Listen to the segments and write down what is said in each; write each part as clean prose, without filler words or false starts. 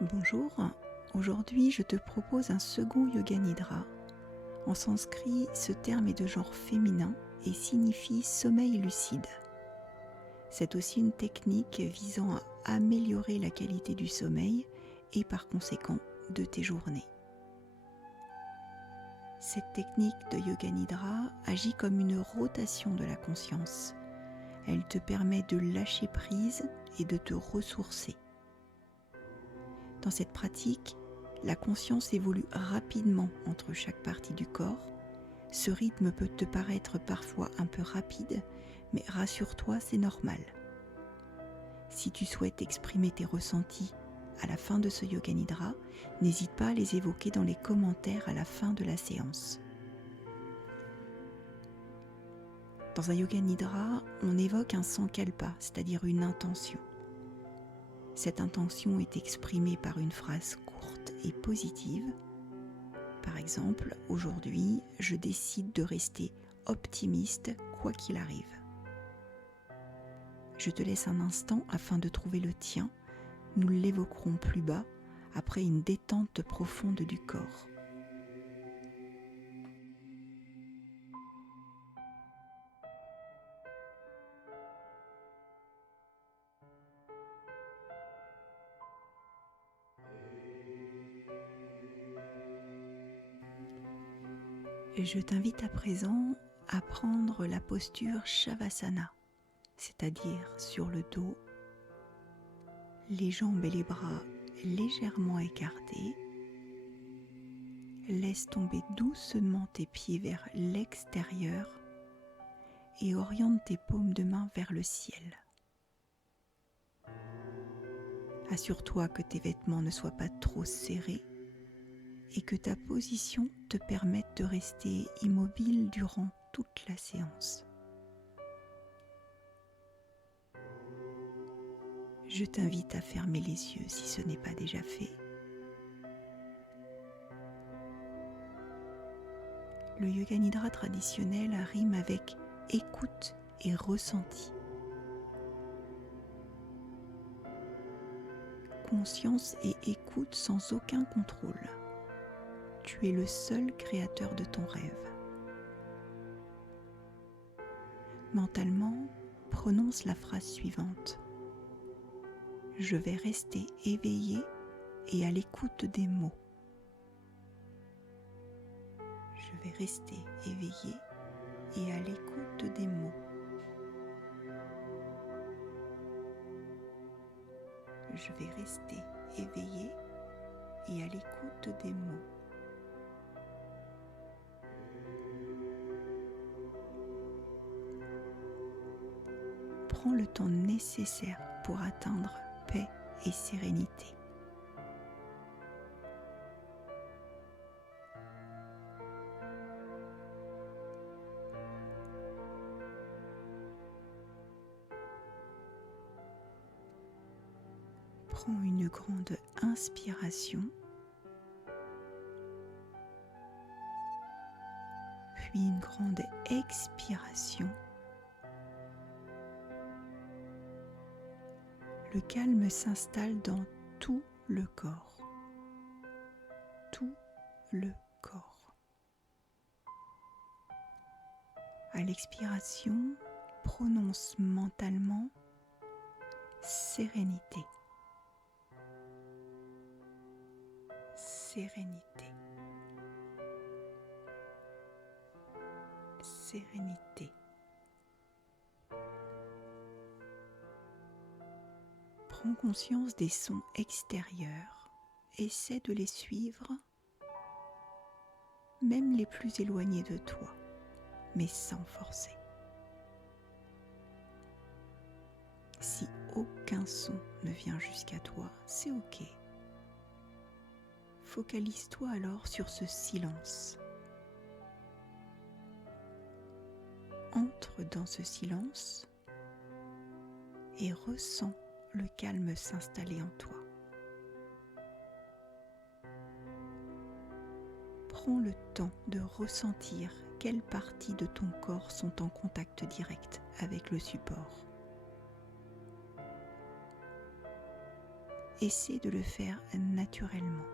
Bonjour, aujourd'hui je te propose un second Yoga Nidra. En sanskrit, ce terme est de genre féminin et signifie sommeil lucide. C'est aussi une technique visant à améliorer la qualité du sommeil et par conséquent de tes journées. Cette technique de Yoga Nidra agit comme une rotation de la conscience. Elle te permet de lâcher prise et de te ressourcer. Dans cette pratique, la conscience évolue rapidement entre chaque partie du corps. Ce rythme peut te paraître parfois un peu rapide, mais rassure-toi, c'est normal. Si tu souhaites exprimer tes ressentis à la fin de ce Yoga Nidra, n'hésite pas à les évoquer dans les commentaires à la fin de la séance. Dans un Yoga Nidra, on évoque un sankalpa, c'est-à-dire une intention. Cette intention est exprimée par une phrase courte et positive. Par exemple, aujourd'hui, je décide de rester optimiste quoi qu'il arrive. Je te laisse un instant afin de trouver le tien. Nous l'évoquerons plus bas après une détente profonde du corps. Je t'invite à présent à prendre la posture Shavasana, c'est-à-dire sur le dos, les jambes et les bras légèrement écartés. Laisse tomber doucement tes pieds vers l'extérieur et oriente tes paumes de main vers le ciel. Assure-toi que tes vêtements ne soient pas trop serrés et que ta position te permette de rester immobile durant toute la séance. Je t'invite à fermer les yeux si ce n'est pas déjà fait. Le Yoga Nidra traditionnel rime avec écoute et ressenti. Conscience et écoute sans aucun contrôle. Tu es le seul créateur de ton rêve. Mentalement, prononce la phrase suivante. Je vais rester éveillé et à l'écoute des mots. Je vais rester éveillé et à l'écoute des mots. Je vais rester éveillé et à l'écoute des mots. Prends le temps nécessaire pour atteindre paix et sérénité. Prends une grande inspiration, puis une grande expiration. Le calme s'installe dans tout le corps. Tout le corps. À l'expiration, prononce mentalement sérénité. Sérénité. Sérénité. Prends conscience des sons extérieurs. Essaie de les suivre, même les plus éloignés de toi, mais sans forcer. Si aucun son ne vient jusqu'à toi, c'est ok. Focalise-toi alors sur ce silence. Entre dans ce silence et ressens le calme s'installer en toi. Prends le temps de ressentir quelles parties de ton corps sont en contact direct avec le support. Essaie de le faire naturellement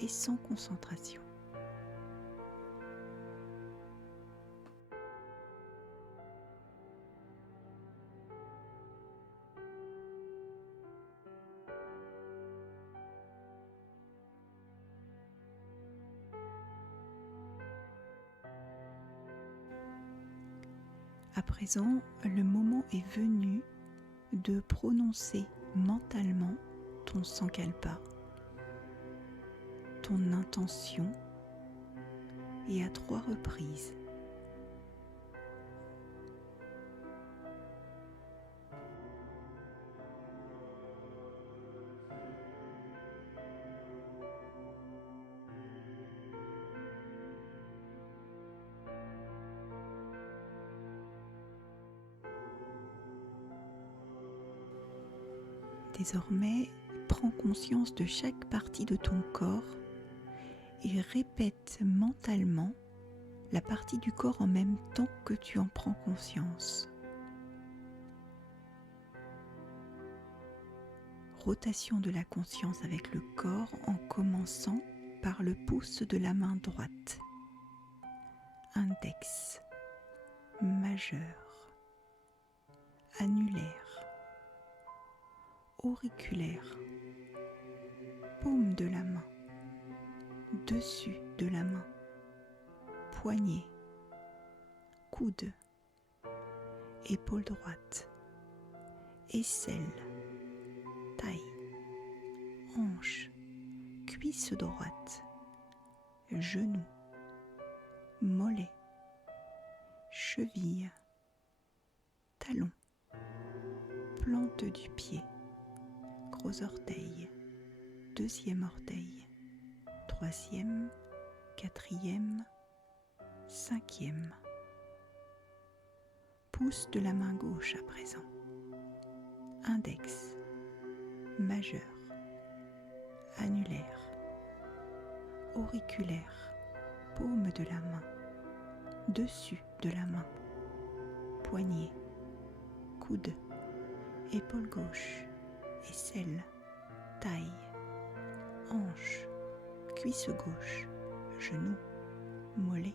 et sans concentration. À présent, le moment est venu de prononcer mentalement ton sankalpa, ton intention, et à 3 reprises. Désormais, prends conscience de chaque partie de ton corps et répète mentalement la partie du corps en même temps que tu en prends conscience. Rotation de la conscience avec le corps en commençant par le pouce de la main droite. Index, majeur, annulaire, auriculaire, paume de la main, dessus de la main, poignet, coude, épaule droite, aisselle, taille, hanche, cuisse droite, genou, mollet, cheville, talon, plante du pied, gros orteil, deuxième orteil, troisième, quatrième, cinquième. Pouce de la main gauche à présent. Index, majeur, annulaire, auriculaire, paume de la main, dessus de la main, poignet, coude, épaule gauche, aisselle, taille, hanche, cuisse gauche, genou, mollet,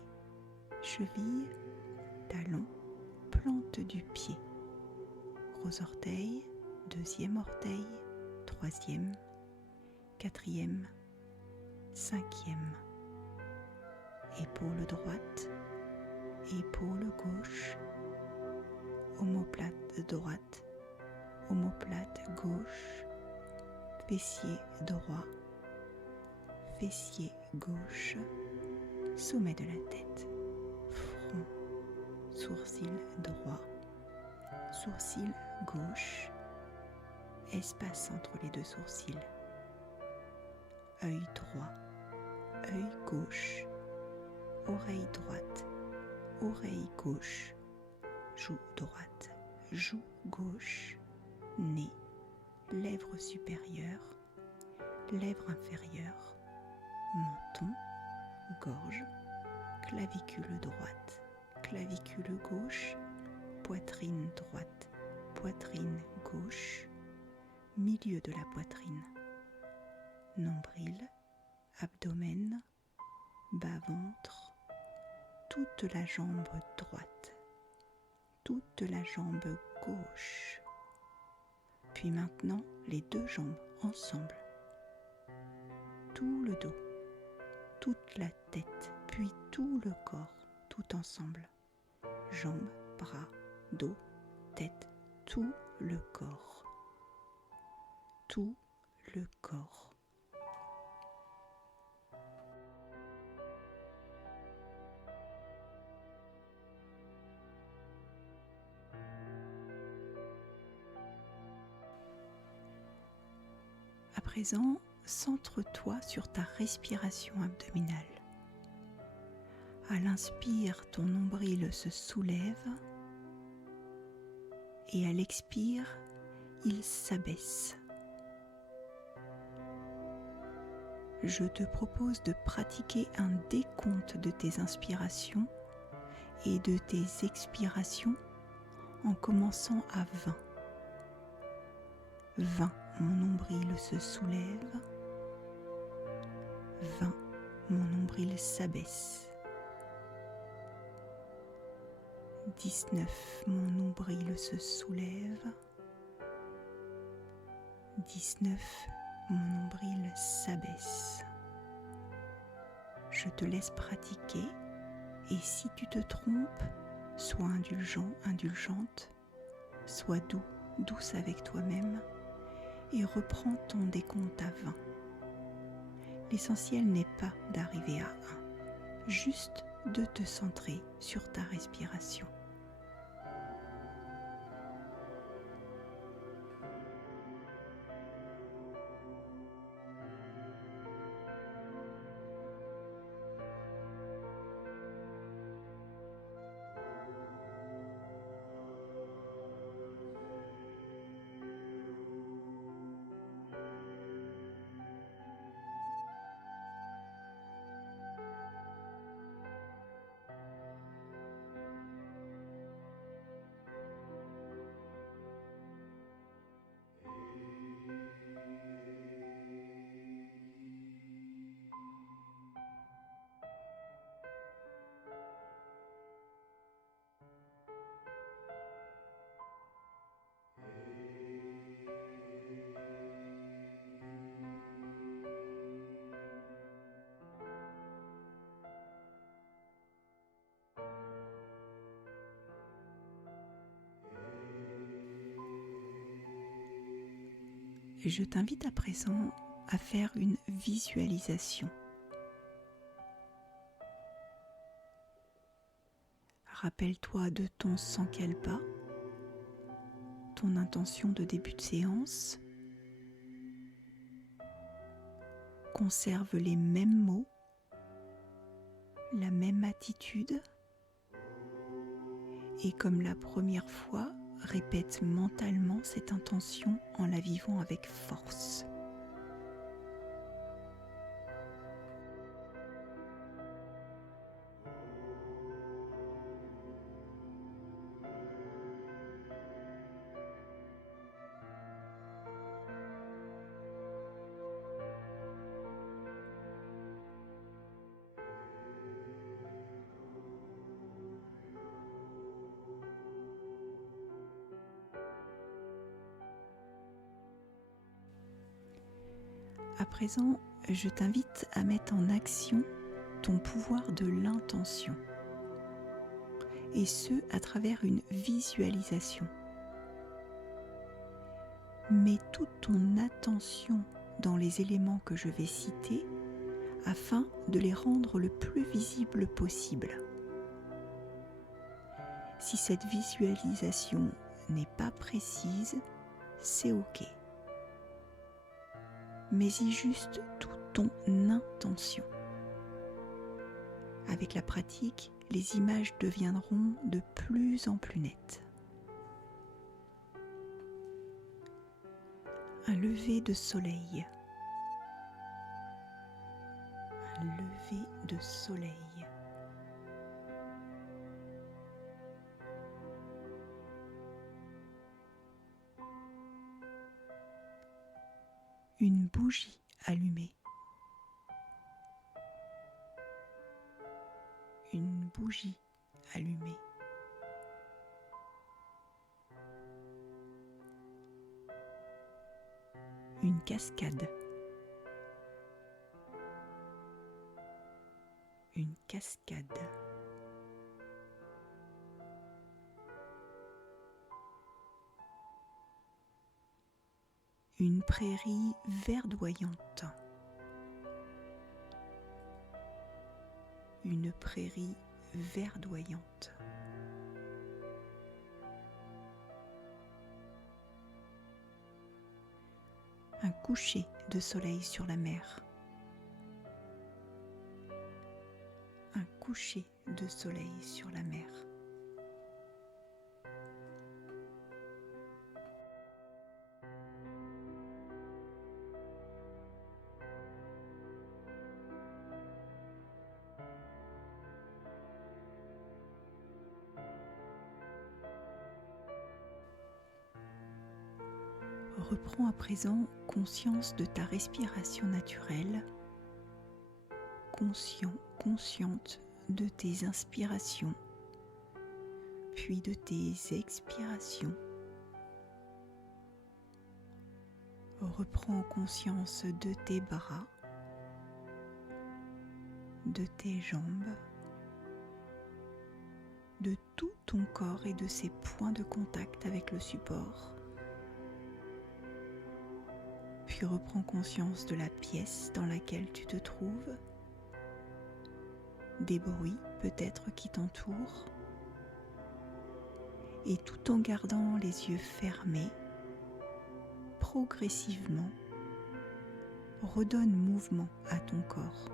cheville, talon, plante du pied, gros orteil, deuxième orteil, troisième, quatrième, cinquième, épaule droite, épaule gauche, omoplate droite, omoplate gauche, fessier droit, fessier gauche, sommet de la tête, front, sourcil droit, sourcil gauche, espace entre les deux sourcils, œil droit, œil gauche, oreille droite, oreille gauche, joue droite, joue gauche, nez, lèvre supérieure, lèvre inférieure, menton, gorge, clavicule droite, clavicule gauche, poitrine droite, poitrine gauche, milieu de la poitrine, nombril, abdomen, bas-ventre, toute la jambe droite, toute la jambe gauche. Puis maintenant, les deux jambes ensemble. Tout le dos, toute la tête, puis tout le corps, tout ensemble. Jambes, bras, dos, tête, tout le corps. Tout le corps. À présent, centre-toi sur ta respiration abdominale. À l'inspire, ton nombril se soulève et à l'expire, il s'abaisse. Je te propose de pratiquer un décompte de tes inspirations et de tes expirations en commençant à 20. 20 mon nombril se soulève. 20, mon nombril s'abaisse. 19, mon nombril se soulève. 19, mon nombril s'abaisse. Je te laisse pratiquer et si tu te trompes, sois indulgent, indulgente, sois doux, douce avec toi-même et reprends ton décompte à 20. L'essentiel n'est pas d'arriver à 1, juste de te centrer sur ta respiration. Je t'invite à présent à faire une visualisation. Rappelle-toi de ton Sankalpa, ton intention de début de séance. Conserve les mêmes mots, la même attitude et comme la première fois, répète mentalement cette intention en la vivant avec force. À présent, je t'invite à mettre en action ton pouvoir de l'intention, et ce à travers une visualisation. Mets toute ton attention dans les éléments que je vais citer afin de les rendre le plus visibles possible. Si cette visualisation n'est pas précise, c'est OK. Mets-y juste toute ton intention. Avec la pratique, les images deviendront de plus en plus nettes. Un lever de soleil. Un lever de soleil. Une bougie allumée. Une bougie allumée. Une cascade. Une cascade. Une prairie verdoyante. Une prairie verdoyante. Un coucher de soleil sur la mer. Un coucher de soleil sur la mer. Reprends à présent conscience de ta respiration naturelle, consciente de tes inspirations, puis de tes expirations. Reprends conscience de tes bras, de tes jambes, de tout ton corps et de ses points de contact avec le support. Puis reprends conscience de la pièce dans laquelle tu te trouves, des bruits peut-être qui t'entourent, et tout en gardant les yeux fermés, progressivement, redonne mouvement à ton corps.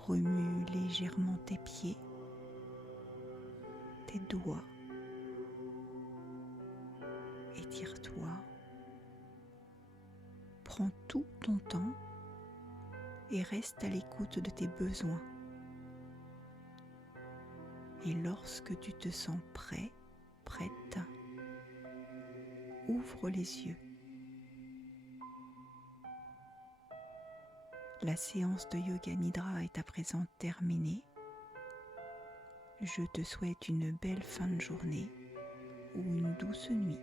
Remue légèrement tes pieds, tes doigts, étire-toi. Prends tout ton temps et reste à l'écoute de tes besoins. Et lorsque tu te sens prêt, prête, ouvre les yeux. La séance de Yoga Nidra est à présent terminée. Je te souhaite une belle fin de journée ou une douce nuit.